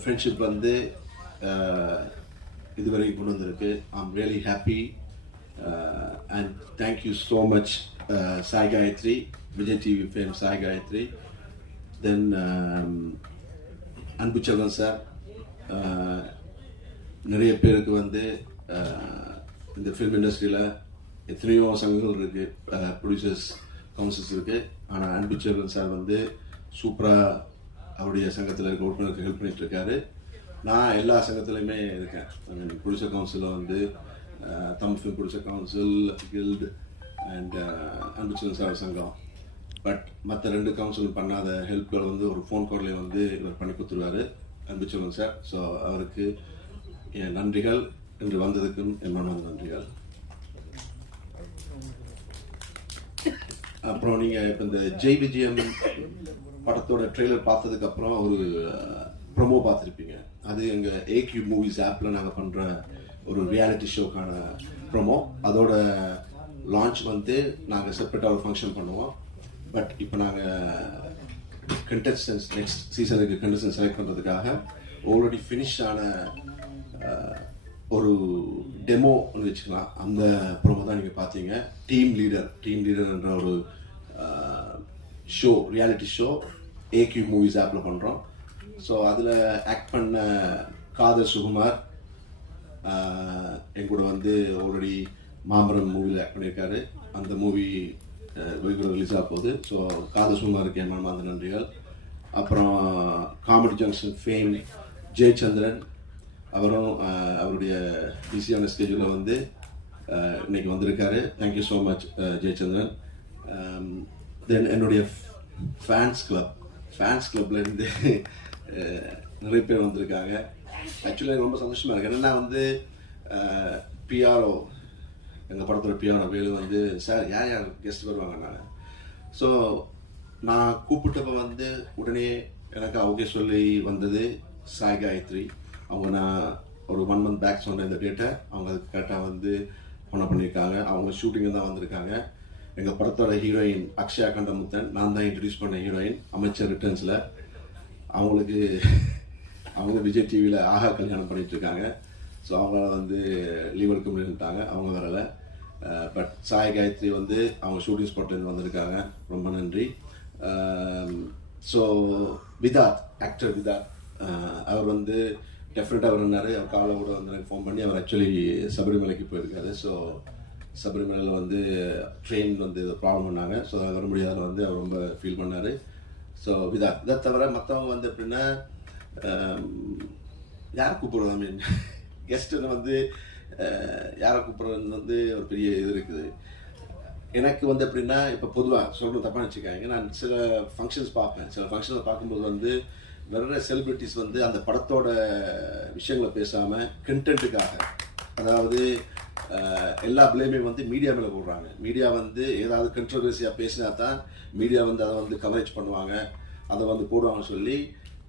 Friendship வந்து இதுவரைக்கும் கொண்டு வந்திருக்கு I'm really happy and thank you so much Sai Gayathri Vijay TV fame Sai Gayathri then Anbu Selvan sir நிறைய பேருக்கு வந்து இந்த ஃபிலிம் இண்டஸ்ட்ரியில் எத்தனையோ சங்கங்கள் இருக்குது ப்ரொடியூசர்ஸ் கவுன்சில்ஸ் இருக்குது ஆனால் அன்பு செல்வன் சார் வந்து சூப்பராக அவருடைய சங்கத்தில் இருக்க உறுப்பினருக்கு ஹெல்ப் பண்ணிட்டு இருக்காரு நான் எல்லா சங்கத்துலையுமே இருக்கேன். புடிச்ச கவுன்சிலில் வந்து Tamil film council guild and Anbu sir சங்கம். பட் மற்ற ரெண்டு கவுன்சிலும் பண்ணாத ஹெல்ப்கள் வந்து ஒரு ஃபோன் கால்லேயே வந்து இவர் பண்ணி கொடுத்துருவாரு அன்புச்சவன் சார். ஸோ அவருக்கு என் நன்றிகள். இன்று வந்ததுக்கும் என் மனது நன்றிகள். அப்புறம் நீங்கள் இப்போ இந்த ஜெய் விஜயம் படத்தோட ட்ரெய்லர் பார்த்ததுக்கு அப்புறம் ஒரு ப்ரொமோ பார்த்துருப்பீங்க. அது எங்கள் ஏக்யூ மூவிஸ் ஆப்பில் நாங்கள் பண்ணுற ஒரு ரியாலிட்டி ஷோக்கான ப்ரொமோ அதோட லான்ச் வந்து நாங்கள் செப்பரேட்டாக ஒரு ஃபங்க்ஷன் பண்ணுவோம். பட் இப்போ நாங்கள் கண்டஸ்டன்ஸ் நெக்ஸ்ட் சீசனுக்கு கண்டஸ்டன்ஸ் செலக்ட் பண்ணுறதுக்காக ஆல்ரெடி ஃபினிஷ் ஆன ஒரு டெமோ வச்சுக்கலாம். அந்த ப்ரோமோ தான் நீங்கள் பார்த்தீங்க. டீம் லீடர் டீம் லீடர்ன்ற ஒரு show reality show AQ movies ஆப்பில் பண்ணுறோம் ஸோ அதில் ஆக்ட் பண்ண காதர் சுகுமார் என் கூட வந்து ஆல்ரெடி மாமரம் மூவியில் ஆக்ட் பண்ணியிருக்காரு. அந்த மூவி வெகுல ரிலீஸ் ஆக போகுது. ஸோ காதர் சுகுமாருக்கு என் மனமார்ந்த நன்றிகள். அப்புறம் காமெடி ஜங்ஷன் ஃபேம் ஜெயச்சந்திரன் அவரும் அவருடைய பிஸியான ஸ்டேஜில் வந்து இன்னைக்கு வந்திருக்காரு. Thank you so much Jayachandran. Then என்னுடைய ஃபேன்ஸ் கிளப் ஃபேன்ஸ் கிளப்லேருந்து நிறைய பேர் வந்திருக்காங்க. ஆக்சுவலாக எனக்கு ரொம்ப சந்தோஷமாக இருக்குது ஏன்னா வந்து பிஆர்ஓ எங்கள் படத்தோட பிஆர்ஓ வேலு வந்து சார் யார் யார் கெஸ்ட் வருவாங்க நான் ஸோ நான் கூப்பிட்டப்ப வந்து உடனே எனக்கு அவங்க சொல்லி வந்தது சாய் காயத்ரி. அவங்க நான் ஒரு ஒன் மந்த் பேக் சொன்ன இந்த டேட்டை அவங்க அதுக்கு கரெக்டாக வந்து பண்ண பண்ணியிருக்காங்க. அவங்க ஷூட்டிங்கில் தான் வந்திருக்காங்க. எங்கள் படத்தோட ஹீரோயின் அக்ஷயா கண்டமுத்தன். நான் தான் இன்ட்ரடியூஸ் பண்ண ஹீரோயின். அமைச்சர் ரிட்டர்ன்ஸில் அவங்களுக்கு அவங்க விஜய் டிவியில் ஆஹா கல்யாணம் பண்ணிட்டு இருக்காங்க. ஸோ அவங்களால வந்து லீவ் எடுக்க முடியுன்ட்டாங்க அவங்க வரலை. பட் சாய் காயத்ரி வந்து அவங்க ஷூட்டிங் ஸ்பாட்லேருந்து வந்திருக்காங்க. ரொம்ப நன்றி. ஸோ விதாத் ஆக்டர் விதாத் அவர் வந்து டெஃபினட்டாக வரனாரு அவர் காலை கூட வந்து எனக்கு ஃபோன் பண்ணி அவர் ஆக்சுவலி சபரிமலைக்கு போயிருக்காரு. ஸோ சபரிமலையில் வந்து ட்ரெயின் வந்து ப்ராப்ளம் பண்ணாங்க. ஸோ வர முடியாத வந்து அவர் ரொம்ப ஃபீல் பண்ணார். ஸோ இதா இதை தவிர மற்றவங்க வந்து எப்படின்னா யார் யாரை ஐ மீன் கெஸ்ட்டுன்னு வந்து யாரை கூப்பிட்றதுன்னு வந்து ஒரு பெரிய இது இருக்குது. எனக்கு வந்து எப்படின்னா இப்போ பொதுவாக சொல்லணும் தப்பாக வச்சுக்காங்க நான் சில ஃபங்க்ஷன்ஸ் பார்ப்பேன். சில ஃபங்க்ஷன்ஸ் பார்க்கும்போது வந்து நிறைய செலிபிரிட்டிஸ் வந்து அந்த படத்தோட விஷயங்களை பேசாமல் கண்டென்ட்டுக்காக அதாவது எல்லா பிளேமே வந்து மீடியா மேலே போடுறாங்க. மீடியா வந்து ஏதாவது கண்ட்ரவர்சியாக பேசினா தான் மீடியா வந்து அதை வந்து கவரேஜ் பண்ணுவாங்க. அதை வந்து போடுவாங்கன்னு சொல்லி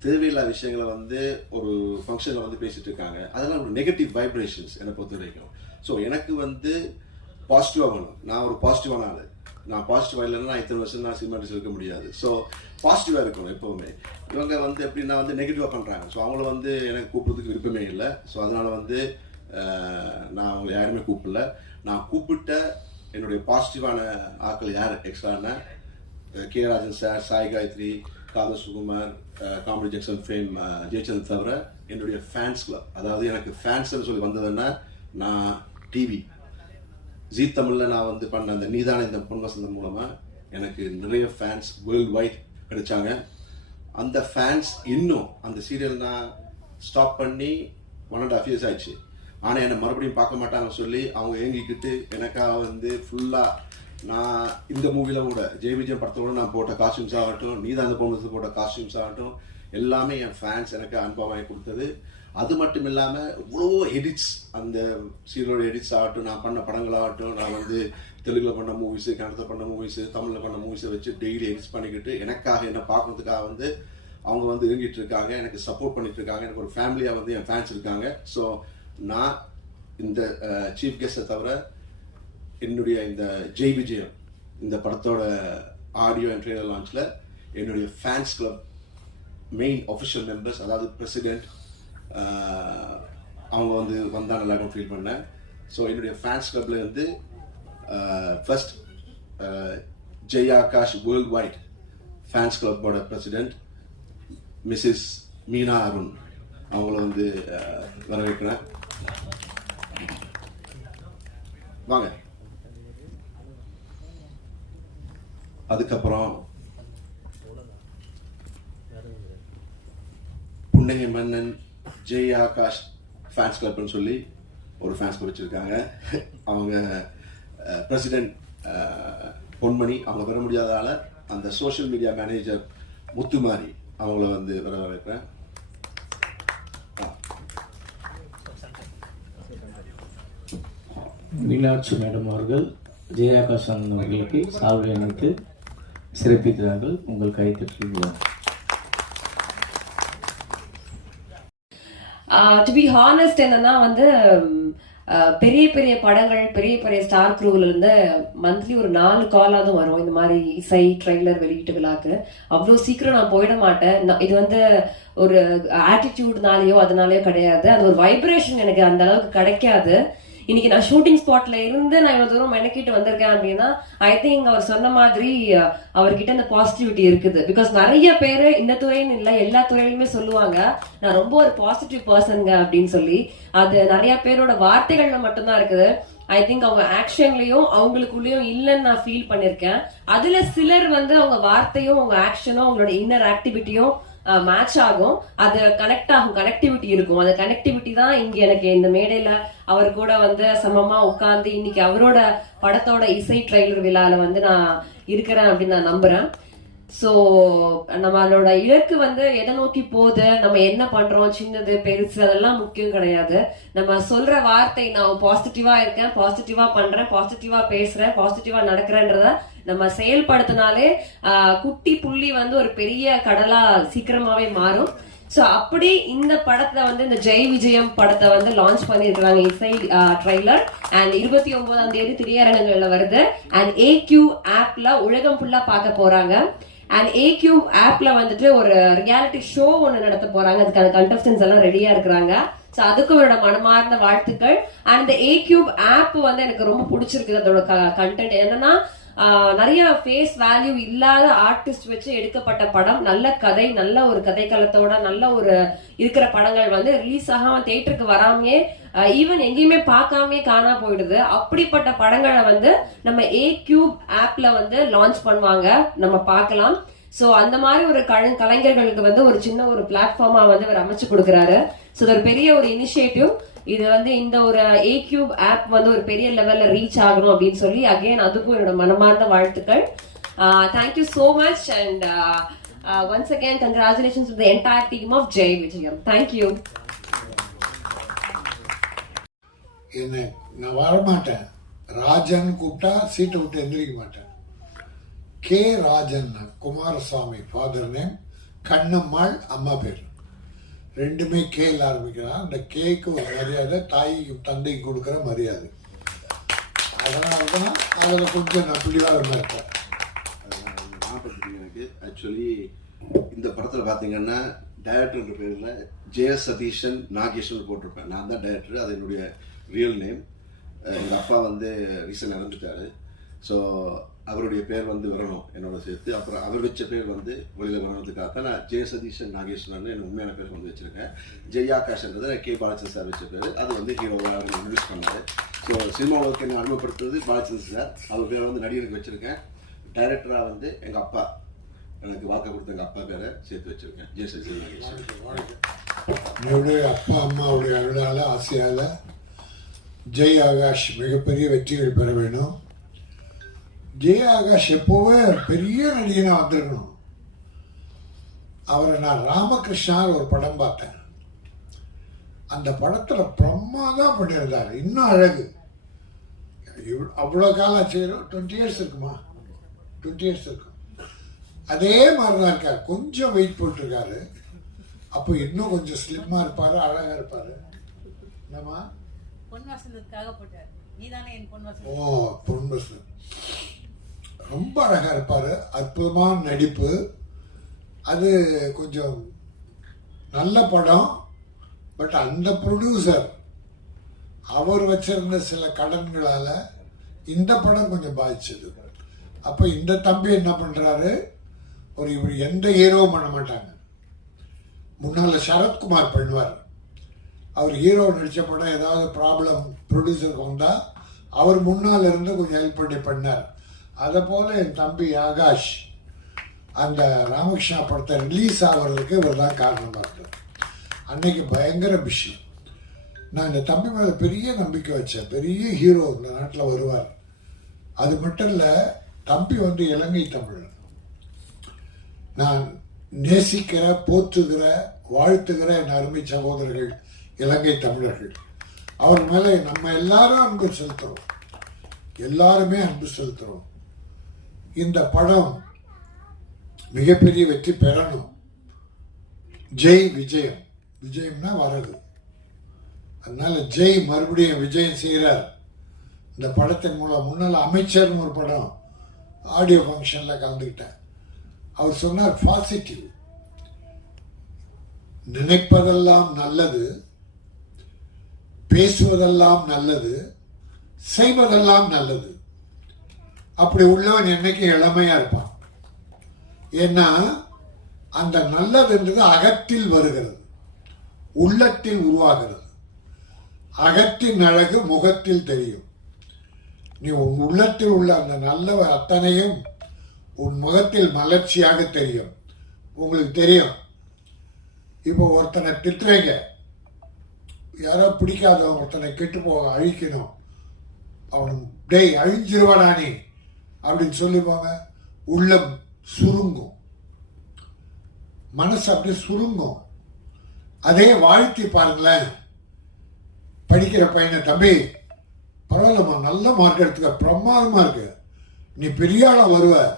தேவையில்லாத விஷயங்களை வந்து ஒரு ஃபங்க்ஷனில் வந்து பேசிட்டு இருக்காங்க. அதெல்லாம் ஒரு நெகட்டிவ் வைப்ரேஷன்ஸ் என்னை பொறுத்த வரைக்கும். ஸோ எனக்கு வந்து பாசிட்டிவாக வேணும். நான் ஒரு பாசிட்டிவான ஆள். நான் பாசிட்டிவாக இல்லைன்னா நான் இத்தனை வருஷம் நான் சினிமா இருக்க முடியாது. ஸோ பாசிட்டிவாக இருக்கணும் எப்போவுமே. இவங்க வந்து எப்படின்னா வந்து நெகட்டிவாக பண்ணுறாங்க ஸோ அவங்கள வந்து எனக்கு கூப்பிட்றதுக்கு விருப்பமே இல்லை. ஸோ அதனால் வந்து நான் அவங்களை யாருமே கூப்பிடல. நான் கூப்பிட்ட என்னுடைய பாசிட்டிவான ஆட்கள் யார்? எக்ஸ்ட்ரான K Rajan sir Sai Gayathri Kadhal Sukumar comedy ஜெக்ஷன் fame Jayachand தவிர என்னுடைய ஃபேன்ஸ் கிளப் அதாவது எனக்கு ஃபேன்ஸ்னு சொல்லி வந்ததுன்னா நான் டிவி ஜீ தமிழில் நான் வந்து பண்ண அந்த நீதான இந்த பொன் வசந்தம் எனக்கு நிறைய ஃபேன்ஸ் வேர்ல்டு வைட் கிடைச்சாங்க. அந்த ஃபேன்ஸ் இன்னும் அந்த சீரியல் நான் ஸ்டாப் பண்ணி ஒன் அண்ட் ஹாஃப் இயர்ஸ் ஆயிடுச்சு. ஆனால் என்னை மறுபடியும் பார்க்க மாட்டாங்க சொல்லி அவங்க ஏங்கிக்கிட்டு எனக்காக வந்து ஃபுல்லாக நான் இந்த மூவியில் கூட ஜெய் படத்தை படத்தோட நான் போட்ட காஸ்டியூம்ஸ் ஆகட்டும் நீதாந்த பொண்ணு போட்ட காஸ்டியூம்ஸ் ஆகட்டும் எல்லாமே என் ஃபேன்ஸ் எனக்கு அனுபவமாகி வாங்கி கொடுத்தது. அது மட்டும் இல்லாமல் இவ்வளோ எடிட்ஸ் அந்த சீரியலோட எடிட்ஸ் ஆகட்டும் நான் பண்ண படங்களாகட்டும் நான் வந்து தெலுங்கில் பண்ண மூவிஸு கன்னடத்தில் பண்ண மூவிஸு தமிழில் பண்ண மூவிஸை வச்சு டெய்லி எடிட்ஸ் பண்ணிக்கிட்டு எனக்காக என்ன பார்க்கறதுக்காக வந்து அவங்க வந்து இறங்கிட்டு இருக்காங்க எனக்கு சப்போர்ட் பண்ணிட்டு இருக்காங்க எனக்கு ஒரு ஃபேமிலியாக வந்து என் ஃபேன்ஸ் இருக்காங்க. ஸோ நான் இந்த சீஃப் கெஸ்ட்டை தவிர என்னுடைய இந்த ஜெய் விஜயம் இந்த படத்தோட ஆடியோ அண்ட் ட்ரெய்லர் லான்ச்சில் என்னுடைய fans club main official members அதாவது பிரசிடென்ட் அவங்க வந்து வந்தாங்க நல்லா ஃபீல் பண்ணேன். ஸோ என்னுடைய ஃபேன்ஸ் கிளப்ல இருந்து first Jai Akash world wide fans கிளப்போட president Mrs Meena Arun அவங்கள வந்து வரவேற்கிறேன். வாங்க. அதுக்கப்புறம் புன்னகை மன்னன் ஜெய் ஆகாஷ் ஃபேன்ஸ் கிளப்னு சொல்லி ஒரு ஃபேன்ஸ் கிளப் வச்சுருக்காங்க. அவங்க பிரசிடென்ட் பொன்மணி அவங்க வர முடியாதால அந்த சோஷியல் மீடியா மேனேஜர் முத்துமாரி அவங்கள வந்து வர வைப்பேன் மீனாட்சி மேடம் அவர்கள் ஜெயாகாசன் அவர்களுக்கு சால்வை அணித்து சிறப்பிக்கிறார்கள். உங்கள் கைத்தட்டுகிறோம் டு பி ஹானஸ்ட் என்னன்னா வந்து பெரிய பெரிய படங்கள் பெரிய பெரிய ஸ்டார் குரூவில் இருந்து மந்த்லி ஒரு நாலு காலாவது வரும். இந்த மாதிரி இசை ட்ரெய்லர் வெளியீட்டு விழாக்கு. அவ்வளோ சீக்கிரம் நான் போயிட மாட்டேன். இது வந்து ஒரு ஆட்டிடியூட்னாலேயோ அதனாலேயோ கிடையாது. அது ஒரு வைப்ரேஷன் எனக்கு அந்த அளவுக்கு கிடைக்காது. இன்னைக்கு நான் ஷூட்டிங் ஸ்பாட்ல இருந்து நான் இவ்வளவு தூரம் மெனக்கிட்டு வந்திருக்கேன் அப்படின்னா ஐ திங்க் அவர் சொன்ன மாதிரி அவர்கிட்ட அந்த பாசிட்டிவிட்டி இருக்குது. பிகாஸ் நிறைய பேரு இந்த துறைன்னு இல்ல எல்லா துறையிலுமே சொல்லுவாங்க நான் ரொம்ப ஒரு பாசிட்டிவ் பர்சனுங்க அப்படின்னு சொல்லி. அது நிறைய பேரோட வார்த்தைகள்ல மட்டும்தான் இருக்குது. ஐ திங்க் அவங்க ஆக்ஷன்லயும் அவங்களுக்குள்ளயும் இல்லைன்னு நான் ஃபீல் பண்ணிருக்கேன். அதுல சிலர் வந்து அவங்க வார்த்தையும் அவங்க ஆக்ஷனும் அவங்களோட இன்னர் ஆக்டிவிட்டியும் மேட்ச் ஆகும். அது கனெக்ட் ஆகும். கனெக்டிவிட்டி இருக்கும். அந்த கனெக்டிவிட்டி தான் இங்க எனக்கு இந்த மேடையில அவர் கூட வந்து சமமா உட்கார்ந்து இன்னைக்கு அவரோட படத்தோட இசை ட்ரெய்லர் விழால வந்து நான் இருக்கிறேன் அப்படின்னு நான் நம்புறேன். சோ நம்மளோட இலக்கு வந்து எதை நோக்கி போகுது நம்ம என்ன பண்றோம் சின்னது பெருசு அதெல்லாம் முக்கியம் கிடையாது. நம்ம சொல்ற வார்த்தை நான் பாசிட்டிவா இருக்கேன் பாசிட்டிவா பண்றேன் பாசிட்டிவா பேசுறேன் பாசிட்டிவா நடக்கிறேன்றத நம்ம செயல்படுத்தினாலே ஆஹ், குட்டி புள்ளி வந்து ஒரு பெரிய கடலா சீக்கிரமாவே மாறும். சோ அப்படி இந்த படத்துல வந்து இந்த ஜெய் விஜயம் படத்தை வந்து லான்ச் பண்ணிருக்காங்க இசை ட்ரைலர் அண்ட் இருபத்தி ஒன்பதாம் தேதி திரையரங்கங்கள்ல வருது. அண்ட் ஏ கியூ ஆப்ல உலகம் ஃபுல்லா பார்க்க போறாங்க. அண்ட் ஏ கியூ ஆப்ல வந்துட்டு ஒரு ரியாலிட்டி ஷோ ஒன்னு நடத்த போறாங்க. அதுக்கான கண்டஸ்டன்ஸ் எல்லாம் ரெடியா இருக்கிறாங்க. சோ அதுக்கு அவரோட மனமார்ந்த வாழ்த்துக்கள். அண்ட் இந்த ஏ கியூப் ஆப் வந்து எனக்கு ரொம்ப பிடிச்சிருக்குது. அதோட கண்டென்ட் என்னன்னா நிறைய ஃபேஸ் வேல்யூ இல்லாத ஆர்டிஸ்ட் வச்சு எடுக்கப்பட்ட படம் நல்ல கதை நல்ல ஒரு கதைக்களத்தோட நல்ல ஒரு இருக்கிற படங்கள் வந்து ரிலீஸ் ஆகாம தேட்டருக்கு வராமையே ஈவன் எங்கேயுமே பார்க்காமயே காணா போயிடுது. அப்படிப்பட்ட படங்களை வந்து நம்ம ஏ கியூப் ஆப்ல வந்து லான்ச் பண்ணுவாங்க. நம்ம பார்க்கலாம். சோ அந்த மாதிரி ஒரு கலைஞர்களுக்கு வந்து ஒரு சின்ன ஒரு பிளாட்ஃபார்மா வந்து அவர் அமைச்சு கொடுக்கறாரு. சோ ஒரு பெரிய ஒரு இனிஷியேட்டிவ் இது வந்து இந்த ஒரு ஏ கியூப் ஆப் வந்து ஒரு பெரிய லெவல்ல ரீச் ஆகணும் அப்படின்னு சொல்லி அகைன் அதுக்கும் என்னோட மனமார்ந்த வாழ்த்துக்கள். Thank you so much and once again congratulations the entire team of Jai Vijayam thank you என்ன நான் வரமாட்டேன். ராஜன் கூப்பிட்டா சீட்டை விட்டு எந்திரிக்க மாட்டேன். K. Rajan Kumaraswamy father name Kannammal அம்மா பேர். ரெண்டுமே கேல ஆரம்பிக்கிறான் அந்த கேக்கு ஒரு மரியாதை தாய்க்கும் தந்தைக்கு கொடுக்குற மரியாதை. அதனால தான் அதில் கொஞ்சம் நான் பிடிவாதமாக இருப்பேன். எனக்கு ஆக்சுவலி இந்த படத்தில் பார்த்தீங்கன்னா டைரக்டர் பேரில் ஜெய சதீஷன் நாகேஷன் போட்டிருப்பேன். நான் தான் டைரக்டர் அது என்னுடைய ரியல் நேம் எங்கள் அப்பா வந்து ரீசன் இறந்துட்டாரு. ஸோ அவருடைய பேர் வந்து வரணும் என்னோட சேர்த்து. அப்புறம் அவர் வச்ச பேர் வந்து வெளியில வரணுன்றதுக்காக நான் ஜெய சதீஷன் நாகேஸ்வரன் எனக்கு உண்மையான பேர் வந்து வச்சிருக்கேன். ஜெயாகாஷ்ன்றது கே பாலச்சந்திரன் சார் வச்ச பேர். அது வந்து ஹீரோவாக இன்ட்ரடியூஸ் பண்ணாரு. ஸோ சினிமாவுக்கு என்ன அறிமுகப்படுத்துறது பாலச்சந்திரன் சார். அவர் பேரை வந்து நடிகருக்கு வச்சிருக்கேன். டைரக்டராக வந்து எங்கள் அப்பா. எனக்கு வாக்கு கொடுத்த எங்கள் அப்பா பேரை சேர்த்து வச்சிருக்கேன். ஜெய சதீஷன் நாகேஸ்வரன். அப்பா அம்மாவுடைய அருளால் ஆசையால் ஜெய் ஆகாஷ் மிகப்பெரிய வெற்றிகள் பெற வேண்டும். ஜெய் ஆகாஷ் எப்போவே பெரிய நடிகனா வந்திருக்கணும். அவரை நான் ராமகிருஷ்ணா ஒரு படம் பார்த்தேன். அந்த படத்துல பிரமாதம் பண்ணியிருந்தார். இன்னும் அழகு. அவ்வளோ காலம் ஆச்சு. டுவெண்ட்டி இயர்ஸ் இருக்குமா? டுவெண்ட்டி இயர்ஸ் இருக்கும் அதே மாதிரி தான் இருக்கார். கொஞ்சம் வெயிட் போட்டிருக்காரு. அப்போ இன்னும் கொஞ்சம் ஸ்லிம்மா இருப்பாரு அழகா இருப்பாரு. என்னம்மா? பொன் வசந்தத்துக்காக போட்டார். நீதானே என் பொன் வசந்தம் ஓ பொன்பசு ரொம்ப அழகாக இருப்பார். அற்புதமான நடிப்பு. அது கொஞ்சம் நல்ல படம். பட் அந்த ப்ரொடியூசர் அவர் வச்சிருந்த சில கடன்களால் இந்த படம் கொஞ்சம் பாதிச்சது. அப்போ இந்த தம்பி என்ன பண்ணுறாரு ஒரு இவர் எந்த ஹீரோவும் பண்ண மாட்டாங்க. முன்னால் சரத்குமார் பண்ணுவார். அவர் ஹீரோ நடித்த படம் ஏதாவது ப்ராப்ளம் ப்ரொடியூசருக்கு வந்தால் அவர் முன்னால் இருந்து கொஞ்சம் ஹெல்ப் பண்ணி பண்ணார். அதை போல் என் தம்பி ஆகாஷ் அந்த ராமகிருஷ்ணா படத்தை ரிலீஸ் ஆகிறதுக்கு இவர் தான் காரணமாக இருந்தார் அன்னைக்கு பயங்கர விஷயம் நான் இந்த தம்பி மேலே பெரிய நம்பிக்கை வச்சேன். பெரிய ஹீரோ இந்த நாட்டில் வருவார். அது மட்டும் இல்லை தம்பி வந்து இலங்கை தமிழன் நான் நேசிக்கிற போற்றுகிற வாழ்த்துகிற என் அருமை சகோதரர்கள் இலங்கை தமிழர்கள். அவர் மேலே நம்ம எல்லாரும் அன்பு செலுத்துகிறோம் எல்லாருமே அன்பு செலுத்துகிறோம் இந்த படம் மிகப்பெரிய வெற்றி பெறணும். ஜெய் விஜயம். விஜயம்னா வரது. அதனால ஜெய் மறுபடியும் விஜயம் செய்கிறார் இந்த படத்தின் மூலம் முன்னால் அமைச்சர்னு ஒரு படம் ஆடியோ ஃபங்க்ஷனில் கலந்துக்கிட்டேன். அவர் சொன்னார் பாசிட்டிவ் நினைப்பதெல்லாம் நல்லது பேசுவதெல்லாம் நல்லது செய்வதெல்லாம் நல்லது. அப்படி உள்ளவன் என்னைக்கு இளமையா இருப்பான். ஏன்னா அந்த நல்லதுன்றது அகத்தில் வருகிறது. உள்ளத்தில் உருவாகிறது. அகத்தின் அழகு முகத்தில் தெரியும். நீ உன் உள்ளத்தில் உள்ள அந்த நல்ல அத்தனையும் உன் முகத்தில் மலர்ச்சியாக தெரியும். உங்களுக்கு தெரியும். இப்போ ஒருத்தனை திட்டுறீங்க. யாரோ பிடிக்காதவன் ஒருத்தனை கெட்டு போக அழிக்கணும். அவன் டேய் அழிஞ்சிருவாடா நீ. அப்படின்னு சொல்லுவாங்க உள்ளம் சுருங்கும். மனசு அப்படியே சுருங்கும். அதே வாழ்த்தி பாருங்களேன். படிக்கிற பையனை தம்பி பரவாயில்லம்மா நல்ல மார்க் எடுத்துக்க பிரமாதமாக இருக்கு. நீ பெரிய ஆளா வருவ.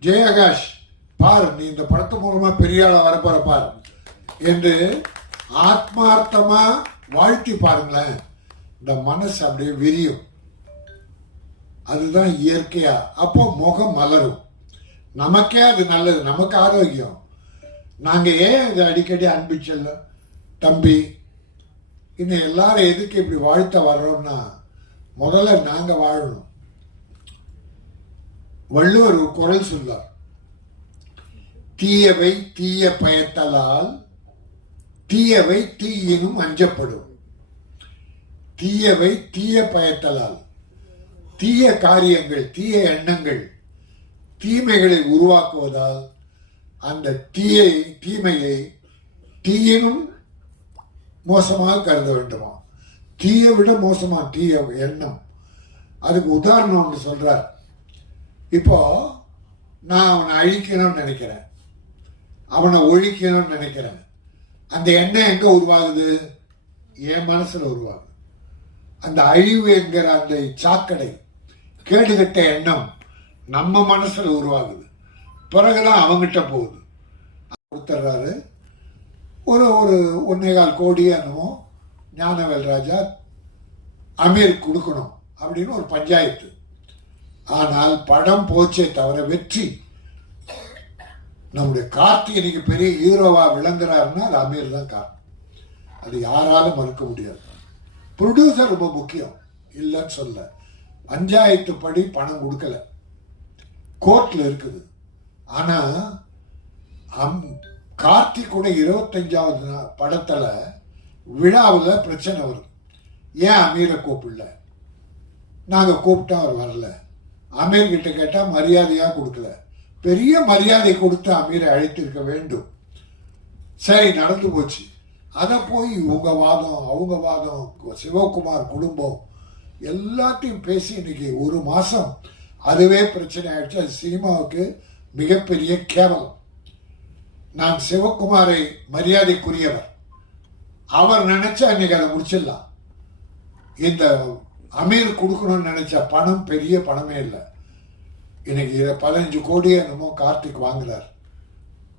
ஜெயகாஷ் பார் நீ இந்த படத்து மூலமாக பெரிய ஆளா வரப்போற பார். என்று ஆத்மார்த்தமாக வாழ்த்தி பாருங்களேன். இந்த மனசு அப்படியே விரியும். அதுதான் இயற்கையா? அப்போ முகம் மலரும். நமக்கே அது நல்லது. நமக்கு ஆரோக்கியம். நாங்கள் ஏன் இதை அடிக்கடி அன்பு தம்பி இன்னும் எல்லாரும் எதுக்கு இப்படி வாழ்த்த வர்றோம்னா முதல்ல நாங்கள் வாழணும். வள்ளுவர் ஒரு குரல் சொல்லார். தீயவை தீய பயத்தலால் தீயவை தீயினும் அஞ்சப்படும். தீயவை தீய பயத்தலால். தீய காரியங்கள் தீய எண்ணங்கள் தீமைகளை உருவாக்குவதால் அந்த தீயை தீமையை தீயினும் மோசமாக கருத வேண்டுமா? தீயை விட மோசமா தீய எண்ணம்? அதுக்கு உதாரணம் ஒன்று சொல்றார். இப்போ நான் அவனை அழிக்கணும்னு நினைக்கிறேன். அவனை ஒழிக்கணும்னு நினைக்கிறேன். அந்த எண்ணம் எங்க உருவாகுது? என் மனசுல உருவாகுது. அந்த அழிவு என்கிற அந்த சாக்கடை கேடுகட்ட எண்ணம் நம்ம மனசில் உருவாகுது. பிறகுதான் அவங்கிட்ட போகுது. கொடுத்துட்றாரு ஒரு ஒரு ஒன்னேகால் கோடி என்னமோ ஞானவேல் ராஜா அமீர் கொடுக்கணும் அப்படின்னு ஒரு பஞ்சாயத்து. ஆனால் படம் போச்சே தவிர வெற்றி. நம்முடைய கார்த்தி இன்னைக்கு பெரிய ஹீரோவா விளங்குறாருன்னா அது அமீர் தான் காரணம் அது யாராலும் மறுக்க முடியாது. ப்ரொடியூசர் ரொம்ப முக்கியம். இல்லைன்னு சொல்ல பஞ்சாயத்து படி பணம் கொடுக்கல. கோர்ட்ல இருக்குது. ஆனா அம் கார்த்திகோட இருபத்தஞ்சாவது நா- படத்துல விழாவில் பிரச்சனை வருது ஏன் அமீரை கூப்பிடல? நாங்கள் கூப்பிட்டா அவர் வரல. அமீர் கிட்ட கேட்டால் மரியாதையாக கொடுக்கல. பெரிய மரியாதை கொடுத்து அமீரை அழைத்திருக்க வேண்டும். சரி நடந்து போச்சு. அதை போய் இவங்க வாதம் அவங்க வாதம் சிவகுமார் குடும்பம் எல்லாத்தையும் பேசி இன்னைக்கு ஒரு மாதம் அதுவே பிரச்சனை ஆயிடுச்சு. அது சினிமாவுக்கு மிகப்பெரிய கேவலம். நான் சிவகுமாரை மரியாதைக்குரியவர். அவர் நினைச்சா இன்னைக்கு அதை முடிச்சிடலாம். இந்த அமீர் கொடுக்கணும்னு நினைச்ச பணம் பெரிய பணமே இல்லை. இன்னைக்கு இதை பதினஞ்சு கோடி என்னமோ கார்த்திக் வாங்குறார்.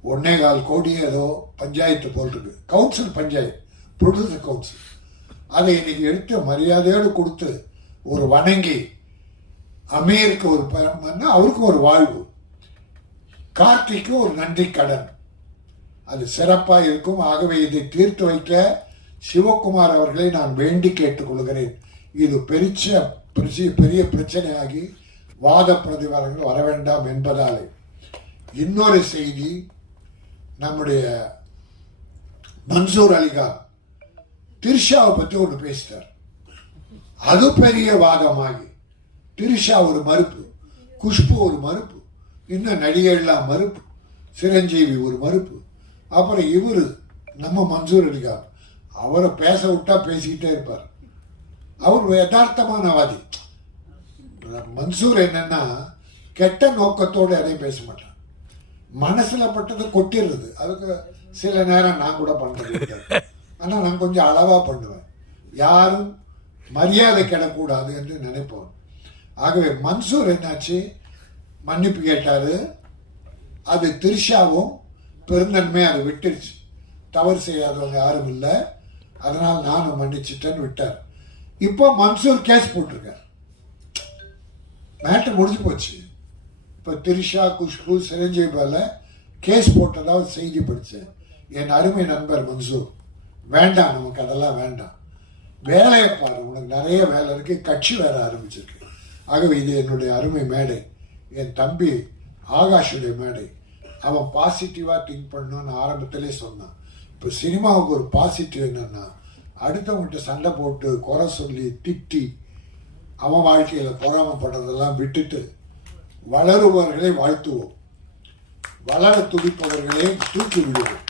ஒன்னே கால் கோடி ஏதோ பஞ்சாயத்து போல் இருக்கு கவுன்சில் பஞ்சாயத்து ப்ரொடியூசர் கவுன்சில். அதை இன்னைக்கு எடுத்து மரியாதையோடு கொடுத்து ஒரு வணங்கி அமீருக்கு ஒரு பரமன்னா அவருக்கு ஒரு வாழ்வு. கார்த்திக்கு ஒரு நன்றி கடன். அது சிறப்பாக இருக்கும். ஆகவே இதை தீர்த்து வைக்க சிவகுமார் அவர்களை நான் வேண்டி கேட்டுக்கொள்கிறேன். இது பெரிய பெரிய- பெரிய பிரச்சனையாகி வாத பிரதிவாதங்கள் வர வேண்டாம் என்பதாலே. இன்னொரு செய்தி நம்முடைய மன்சூர் அலிகான் திரிஷாவை பற்றி ஒன்று பேசிட்டார். அது பெரிய வாதமாகி திரிஷா ஒரு மறுப்பு குஷ்பு ஒரு மறுப்பு இன்னும் நடிகர்லாம் மறுப்பு சிரஞ்சீவி ஒரு மறுப்பு அப்புறம் இவர் நம்ம மன்சூர் அலிகான். அவரை பேச விட்டா பேசிக்கிட்டே இருப்பார். அவர் யதார்த்தமானவாதி மன்சூர் என்னன்னா கெட்ட நோக்கத்தோடு எதையும் பேச மாட்டான். மனசில் பட்டதை கொட்டிடுறது. அதுக்கு சில நேரம் நான் கூட பண்றது ஆனால் நான் கொஞ்சம் அளவாக பண்ணுவேன். யாரும் மரியாதை கிடக்கூடாது என்று நினைப்போம். ஆகவே மன்சூர் என்னாச்சு? மன்னிப்பு கேட்டாரு. அது திரிஷாவும் பெருந்தன்மை அதை விட்டுருச்சு. தவறு செய்யாதவங்க யாரும் இல்லை. அதனால் நானும் மன்னிச்சிட்டேன்னு விட்டார். இப்போ மன்சூர் கேஸ் போட்டிருக்கார். மேட்டர் முடிஞ்சு போச்சு. இப்போ திரிஷா குஷ்பு சிரஞ்சீவி மேல கேஸ் போட்டதாக செய்தி படித்தேன் என் அருமை நண்பர் மன்சூர். வேண்டாம் நமக்கு அதெல்லாம் வேண்டாம். வேலையை பாரு உனக்கு நிறைய வேலை இருக்கு. கட்சி வேற ஆரம்பிச்சிருக்கு. ஆகவே இது என்னுடைய அருமை மேடை. என் தம்பி ஆகாஷுடைய மேடை. அவன் பாசிட்டிவாக திங்க் பண்ணணும்னு ஆரம்பத்திலே சொன்னான். இப்போ சினிமாவுக்கு ஒரு பாசிட்டிவ் என்னென்னா அடுத்தவங்கள்ட்ட சண்டை போட்டு குறை சொல்லி திட்டி அவன் வாழ்க்கையில் பொறாமப்படுறதெல்லாம் விட்டுட்டு வளருபவர்களை வாழ்த்துவோம். வளர துடிப்பவர்களை தூக்கி விடுவோம்.